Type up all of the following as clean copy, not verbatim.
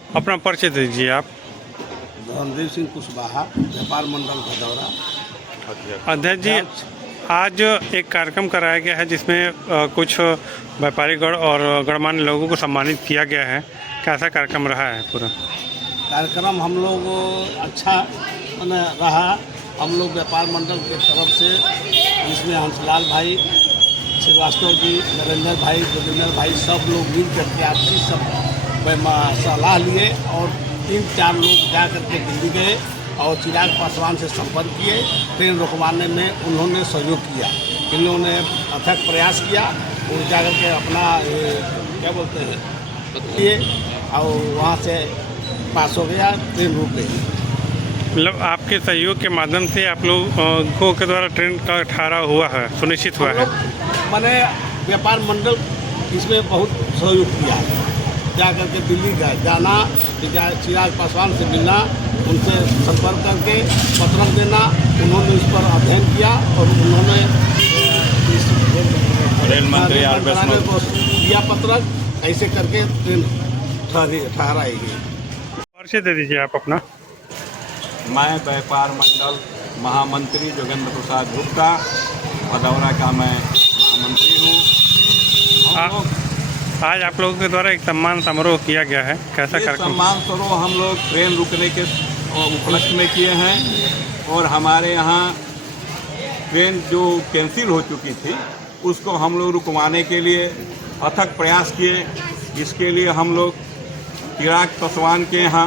अपना परिचय दीजिए आप। धर्मदेव सिंह कुशवाहा, व्यापार मंडल भदौरा अध्यक्ष जी, आज एक कार्यक्रम कराया गया है जिसमें कुछ व्यापारी गण और गणमान्य लोगों को सम्मानित किया गया है। कैसा कार्यक्रम रहा है पूरा? कार्यक्रम हम लोग अच्छा रहा। हम लोग व्यापार मंडल के तरफ से, जिसमें हंसलाल भाई श्रीवास्तव जी, नरेंद्र भाई, जोगिंदर भाई, सब लोग मिल करके आपसी सब सलाह लिए और 3-4 लोग जा करके दिल्ली गए और चिराग पासवान से संपर्क किए। ट्रेन रुकवाने में उन्होंने सहयोग किया। इन लोगों ने अथक प्रयास किया और जा करके अपना क्या बोलते हैं किए और वहाँ से पास हो गया, ट्रेन रुक गई। मतलब आपके सहयोग के माध्यम से आप लोगों के द्वारा ट्रेन का ठहराव हुआ है, सुनिश्चित हुआ है। मैंने व्यापार मंडल इसमें बहुत सहयोग किया है। जा करके दिल्ली जाना, चिराग पासवान से मिलना, उनसे संपर्क करके पत्रक देना, उन्होंने इस पर अध्ययन किया और उन्होंने रेल मंत्री को दिया पत्रक, ऐसे करके ट्रेन ठहराएगी। परिचय दे दीजिए आप अपना। मैं व्यापार मंडल महामंत्री जोगेंद्र प्रसाद गुप्ता, भदौरा का मैं महामंत्री हूँ। आज आप लोगों के द्वारा एक सम्मान समारोह किया गया है, कैसा कार्यक्रम? सम्मान समारोह हम लोग ट्रेन रुकने के उपलक्ष्य में किए हैं और हमारे यहाँ ट्रेन जो कैंसिल हो चुकी थी उसको हम लोग रुकवाने के लिए अथक प्रयास किए। इसके लिए हम लोग चिराग पासवान के यहाँ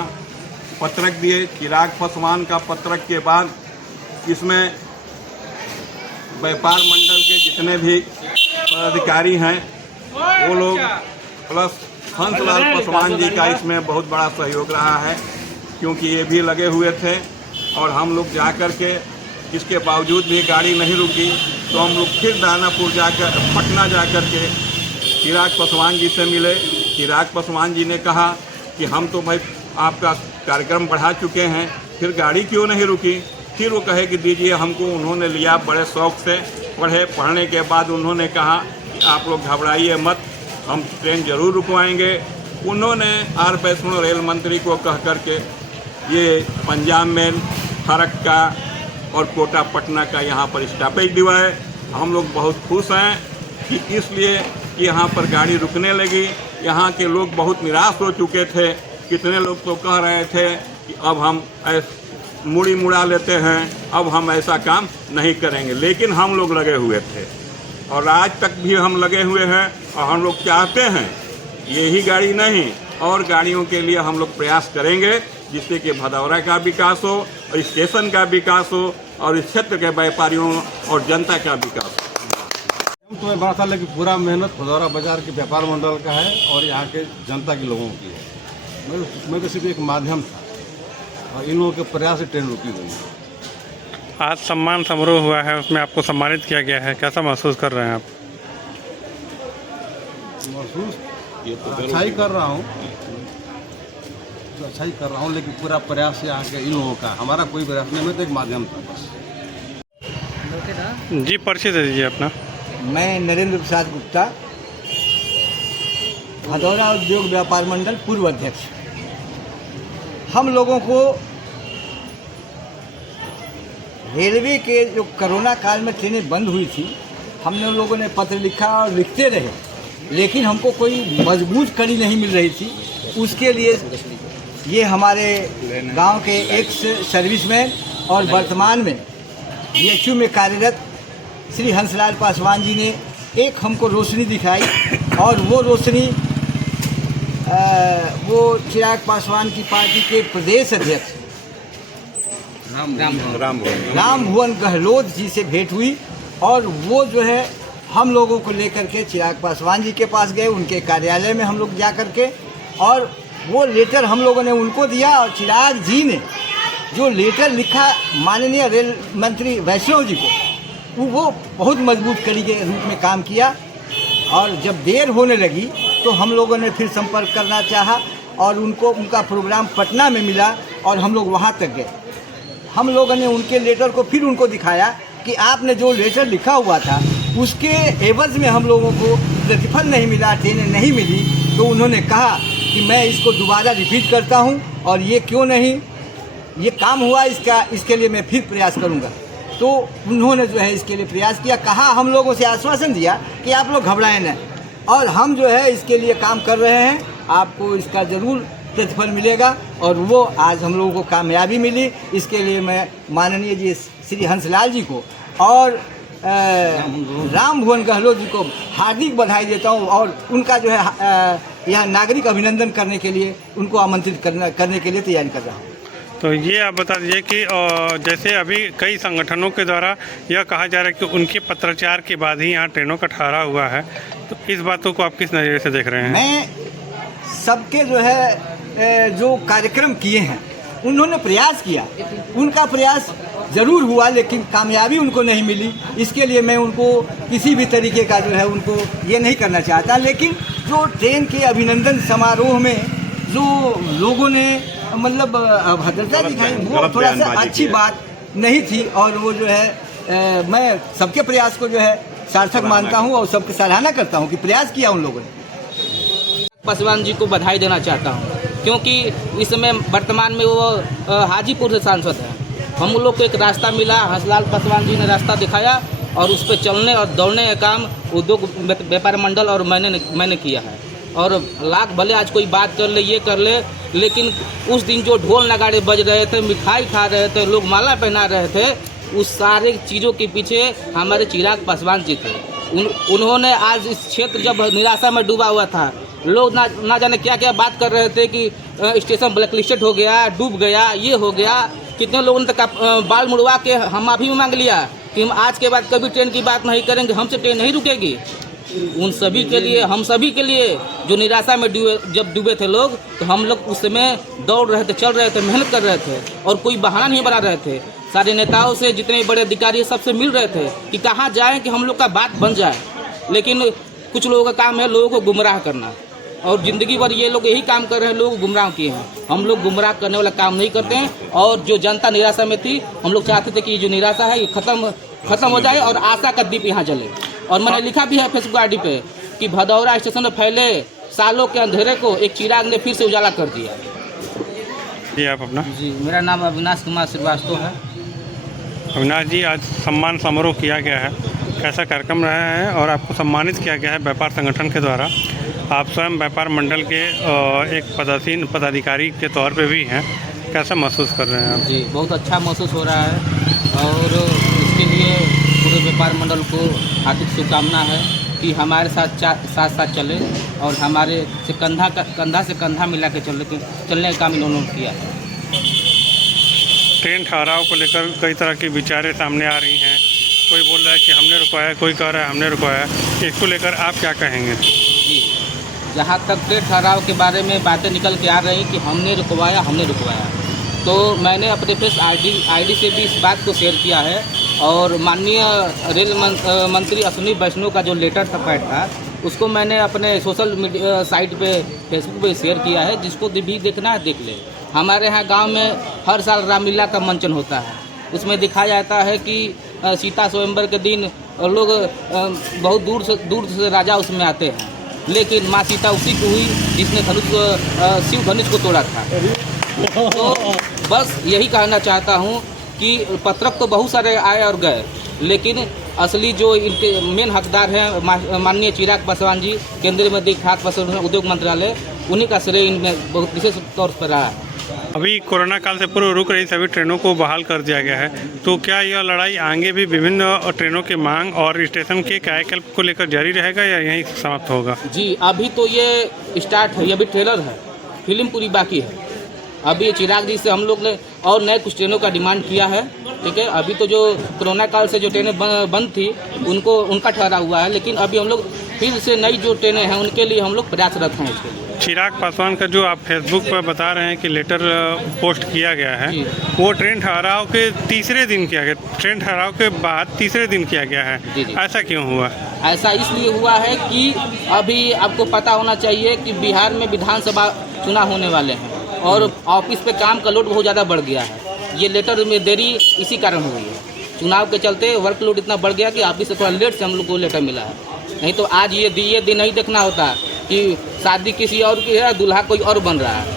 पत्रक दिए। चिराग पासवान का पत्रक के बाद इसमें व्यापार मंडल के जितने भी पदाधिकारी हैं वो लोग प्लस हंसलाल पासवान जी का इसमें बहुत बड़ा सहयोग रहा है, क्योंकि ये भी लगे हुए थे और हम लोग जा कर के इसके बावजूद भी गाड़ी नहीं रुकी तो हम लोग फिर दानापुर जाकर पटना जा कर के चिराग पासवान जी से मिले। चिराग पासवान जी ने कहा कि हम तो भाई आपका कार्यक्रम बढ़ा चुके हैं, फिर गाड़ी क्यों नहीं रुकी? फिर वो कहे कि दीजिए हमको। उन्होंने लिया बड़े शौक से, पढ़ने के बाद उन्होंने कहा कि आप लोग घबराइए मत, हम ट्रेन जरूर रुकवाएंगे। उन्होंने आर वैष्णो रेल मंत्री को कह करके ये पंजाब मेल, फरक्का और कोटा पटना का यहाँ पर स्टॉपेज दिवाए। हम लोग बहुत खुश हैं कि इसलिए कि यहाँ पर गाड़ी रुकने लगी। यहाँ के लोग बहुत निराश हो चुके थे। कितने लोग तो कह रहे थे कि अब हम मुड़ी मुड़ा लेते हैं, अब हम ऐसा काम नहीं करेंगे, लेकिन हम लोग लगे हुए थे और आज तक भी हम लगे हुए हैं और हम लोग चाहते हैं यही गाड़ी नहीं और गाड़ियों के लिए हम लोग प्रयास करेंगे, जिससे कि भदौरा का विकास हो और स्टेशन का विकास हो और इस क्षेत्र के व्यापारियों और जनता का विकास हो। तो मैं बड़ा था, लेकिन पूरा मेहनत भदौरा बाजार के व्यापार मंडल का है और यहाँ के जनता के लोगों की है। मैं तो सिर्फ एक माध्यम था और इन लोगों के प्रयास से ट्रेन रुकी गई। आज सम्मान समारोह हुआ है, उसमें आपको सम्मानित किया गया है, कैसा महसूस कर रहे हैं आप? महसूस अच्छा ही कर रहा हूँ, अच्छा ही कर रहा हूँ, लेकिन पूरा प्रयास यहाँ के इन लोगों का, हमारा कोई प्रयास नहीं, मैं तो एक माध्यम था बस। जी, परिचय दे दीजिए अपना। मैं नरेंद्र प्रसाद गुप्ता, भदौरा उद्योग व्यापार मंडल पूर्व अध्यक्ष। हम लोगों को रेलवे के जो कोरोना काल में ट्रेनें बंद हुई थी, हमने लोगों ने पत्र लिखा और लिखते रहे, लेकिन हमको कोई मजबूत कड़ी नहीं मिल रही थी। उसके लिए ये हमारे गांव के एक्स सर्विसमैन और वर्तमान में बीएचयू में कार्यरत श्री हंसलाल पासवान जी ने एक हमको रोशनी दिखाई और वो रोशनी वो चिराग पासवान की पार्टी के प्रदेश अध्यक्ष राम भुवन गहलोत जी से भेंट हुई और वो जो है हम लोगों को लेकर के चिराग पासवान जी के पास गए, उनके कार्यालय में हम लोग जा कर के, और वो लेटर हम लोगों ने उनको दिया और चिराग जी ने जो लेटर लिखा माननीय रेल मंत्री वैष्णव जी को, वो बहुत मजबूत कड़ी के रूप में काम किया। और जब देर होने लगी तो हम लोगों ने फिर संपर्क करना चाहा और उनका प्रोग्राम पटना में मिला और हम लोग वहाँ तक गए। हम लोगों ने उनके लेटर को फिर उनको दिखाया कि आपने जो लेटर लिखा हुआ था उसके एवज में हम लोगों को प्रतिफल नहीं मिला, ट्रेनें नहीं मिली। तो उन्होंने कहा कि मैं इसको दोबारा रिपीट करता हूँ और ये क्यों नहीं ये काम हुआ इसके लिए मैं फिर प्रयास करूँगा। तो उन्होंने जो है इसके लिए प्रयास किया, कहा हम लोगों से आश्वासन दिया कि आप लोग घबराएं नहीं और हम जो है इसके लिए काम कर रहे हैं, आपको इसका ज़रूर प्रतिफल मिलेगा। और वो आज हम लोगों को कामयाबी मिली, इसके लिए मैं माननीय जी श्री हंसलाल जी को और राम भुवन गहलोत जी को हार्दिक बधाई देता हूँ और उनका जो है यहाँ नागरिक अभिनंदन करने के लिए उनको आमंत्रित करने के लिए तैयारी कर रहा हूँ। तो ये आप बता दीजिए कि जैसे अभी कई संगठनों के द्वारा यह कहा जा रहा है कि उनके पत्राचार के बाद ही यहाँ ट्रेनों का ठहराव हुआ है, तो इस बातों को आप किस नज़रिए से देख रहे हैं? मैं सबके जो है जो कार्यक्रम किए हैं उन्होंने प्रयास किया, उनका प्रयास ज़रूर हुआ लेकिन कामयाबी उनको नहीं मिली। इसके लिए मैं उनको किसी भी तरीके का जो है उनको ये नहीं करना चाहता, लेकिन जो ट्रेन के अभिनंदन समारोह में जो लोगों ने मतलब भद्रता दिखाई वो थोड़ा सा अच्छी बात नहीं थी और वो जो है मैं सबके प्रयास को जो है सार्थक मानता हूँ और सबकी सराहना करता हूँ कि प्रयास किया उन लोगों ने। पासवान जी को बधाई देना चाहता हूँ क्योंकि इस समय वर्तमान में वो हाजीपुर से सांसद हैं। हम लोग को एक रास्ता मिला, हंसलाल पासवान जी ने रास्ता दिखाया और उस पर चलने और दौड़ने का काम उद्योग व्यापार मंडल और मैंने किया है। और लाख भले आज कोई बात कर ले ये कर ले, लेकिन उस दिन जो ढोल नगाड़े बज रहे थे, मिठाई खा रहे थे, लोग माला पहना रहे थे, उस सारे चीज़ों के पीछे हमारे चिराग पासवान जी थे। उन्होंने आज इस क्षेत्र जब निराशा में डूबा हुआ था, लोग ना जाने क्या क्या बात कर रहे थे कि स्टेशन ब्लैकलिस्टेड हो गया, डूब गया, ये हो गया। कितने लोगों ने तक बाल मुड़वा के हम अभी मांग लिया कि हम आज के बाद कभी ट्रेन की बात नहीं करेंगे, हमसे ट्रेन नहीं रुकेगी। उन सभी के लिए, हम सभी के लिए जो निराशा में जब डूबे थे लोग, तो हम लोग उस समय दौड़ रहे थे, चल रहे थे, मेहनत कर रहे थे और कोई बहाना नहीं बना रहे थे। सारे नेताओं से, जितने बड़े अधिकारी सबसे मिल रहे थे कि कहाँ जाएं कि हम लोग का बात बन जाए। लेकिन कुछ लोगों का काम है लोगों को गुमराह करना और ज़िंदगी भर ये लोग यही काम कर रहे हैं, लोगों को गुमराह किए हैं। हम लोग गुमराह करने वाला काम नहीं करते हैं और जो जनता निराशा में थी, हम लोग चाहते थे कि ये जो निराशा है ये खत्म हो जाए और आशा का दीप यहाँ जले। और मैंने लिखा भी है फेसबुक आईडी पे कि भदौरा स्टेशन में फैले सालों के अंधेरे को एक चिराग ने फिर से उजाला कर दिया। जी आप अपना? जी, मेरा नाम अविनाश कुमार श्रीवास्तव है। अविनाश जी, आज सम्मान समारोह किया गया है, कैसा कार्यक्रम रहा है और आपको सम्मानित किया गया है व्यापार संगठन के द्वारा। आप स्वयं व्यापार मंडल के एक पदाधिकारी के तौर पे भी हैं, कैसा महसूस कर रहे हैं आप? जी, बहुत अच्छा महसूस हो रहा है और इसके लिए पूरे व्यापार मंडल को हार्दिक शुभकामना है कि हमारे साथ चले और हमारे से कंधा से कंधा मिला के चलने का काम इन्होंने किया है। ट्रेन ठहराव को लेकर कई तरह की विचारें सामने आ रही हैं, कोई बोल रहा है कि हमने रुकवाया, कोई कह रहा है हमने रुकवाया, इसको लेकर आप क्या कहेंगे? जी, जहाँ तक ट्रेन ठहराव के बारे में बातें निकल के आ रही कि हमने रुकवाया, तो मैंने अपने फेस आईडी से भी इस बात को शेयर किया है और माननीय रेल मंत्री अश्विनी वैष्णव का जो लेटर था पैड था, उसको मैंने अपने सोशल मीडिया साइट पे फेसबुक पे शेयर किया है। जिसको भी देखना है देख ले। हमारे यहाँ गांव में हर साल रामलीला का मंचन होता है, उसमें दिखाया जाता है कि सीता स्वयंवर के दिन लोग बहुत दूर से राजा उसमें आते हैं, लेकिन माँ सीता उसी की हुई जिसने शिव धनुष को तोड़ा था। तो बस यही कहना चाहता हूँ कि पत्रक तो बहुत सारे आए और गए, लेकिन असली जो इनके मेन हकदार हैं माननीय चिराग पासवान जी, केंद्रीय मंत्री खाद्य प्रसंस्करण उद्योग मंत्रालय, उन्हीं का श्रेय इनमें बहुत विशेष तौर पर रहा है। अभी कोरोना काल से पूर्व रुक रही सभी ट्रेनों को बहाल कर दिया गया है, तो क्या यह लड़ाई आगे भी विभिन्न ट्रेनों की मांग और स्टेशन के कायाकल्प को लेकर जारी रहेगा या यहीं समाप्त होगा? जी, अभी तो ये स्टार्ट है, ये अभी ट्रेलर है, फिल्म पूरी बाकी है। अभी चिराग जी से हम लोग ने और नए कुछ ट्रेनों का डिमांड किया है, ठीक है। अभी तो जो कोरोना काल से जो ट्रेनें बंद थी उनका ठहरा हुआ है, लेकिन अभी हम लोग फिर से नई जो ट्रेनें हैं उनके लिए हम लोग प्रयासरत हैं। इसके लिए चिराग पासवान का जो आप फेसबुक पर बता रहे हैं कि लेटर पोस्ट किया गया है, वो ट्रेन ठहराव के तीसरे दिन किया गया, ट्रेन ठहराव के बाद तीसरे दिन किया गया है। जी। ऐसा क्यों हुआ? ऐसा इसलिए हुआ है कि अभी आपको पता होना चाहिए कि बिहार में विधानसभा चुनाव होने वाले हैं और ऑफिस पे काम का लोड बहुत ज़्यादा बढ़ गया है। ये लेटर में देरी इसी कारण हुई है। चुनाव के चलते वर्कलोड इतना बढ़ गया कि ऑफिस से थोड़ा लेट से हम लोग को लेटर मिला है। नहीं तो आज ये दिन नहीं देखना होता कि शादी किसी और की है, दूल्हा कोई और बन रहा है।